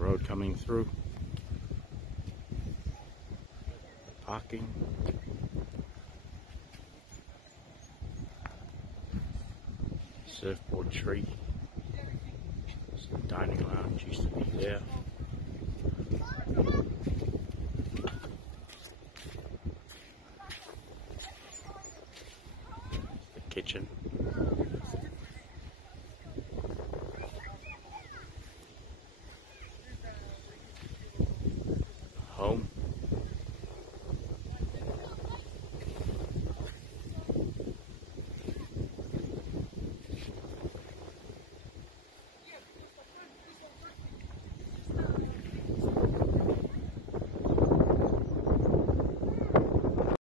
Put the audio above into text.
road coming through. Parking. Surfboard tree. Some dining lounge used to be there. The kitchen.